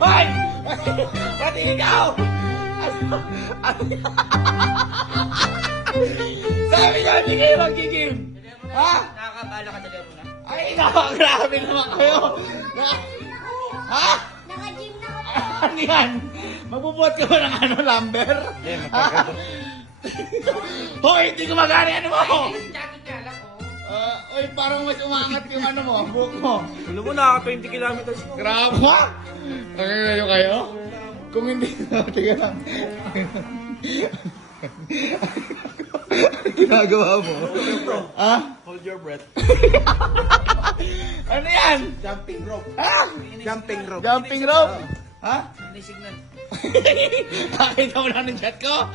Hoy! Pati ikaw! Sabi ko, hindi kayo magiging. Ha? Nakakabala ka talaga muna. Ay, grabe naman kayo. Ha? Naka-gym na ako. Ano yan? Magbubuhat ka ba ng lumber? Hindi, Ha? Hoy, hindi ko magari ano mo? Jacket nga lang, oh. Oy, parang mas umangat yung ano mo, buhok mo. Alam mo, nakaka 20 kilometers mo. Grabe ha? Nangyayari kayo? Kung hindi, tiga lang. Ginagawa mo? Ha? Hold your breath. Ano yan? Jumping rope. Ha? Jumping rope. Jumping rope? Ha? May signal. Nakita mo lang ng chat ko?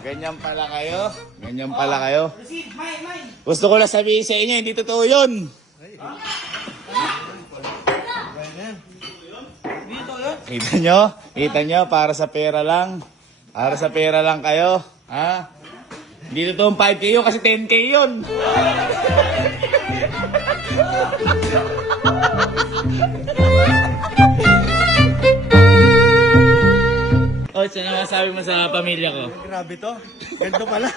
Ganyan pala kayo. Ganyan pala kayo. Proceed, mine. Gusto ko lang sabihin sa inyo, hindi totoo yun. Dito yun. Kita nyo? Kita nyo? Para sa pera lang. Para sa pera lang kayo. Ha? Hindi totoong 5K yun kasi 10K yun. O, so naman sabi mo sa pamilya ko? Grabe to. Ganto pala.